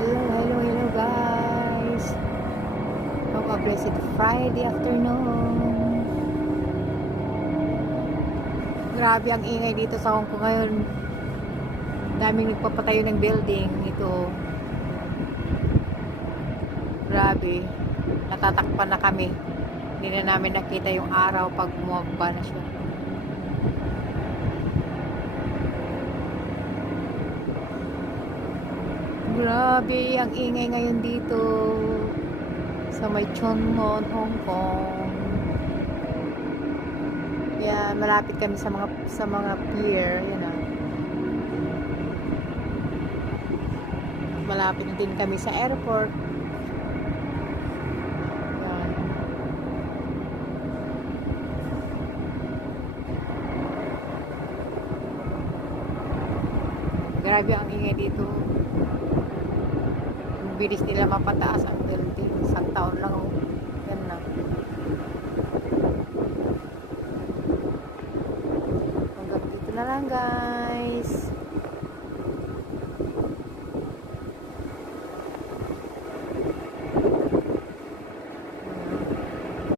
Hello guys. Have a blessed Friday afternoon. Grabe ang ingay dito sa Hong Kong ngayon. Daming nagpapatayo ng building ito. Grabe. Natatakpan na kami. Hindi na namin nakita yung araw pag bumaba na siya. Grabe ang ingay ngayon dito sa may Chunmon, Hong Kong. Yan, malapit kami sa mga pier, yan ah. Malapit din kami sa airport. Yan. Grabe ang ingay dito. Bilis nila mapataas ang building. Isang taon lang. Oh. Yan na. Hanggang dito na lang guys.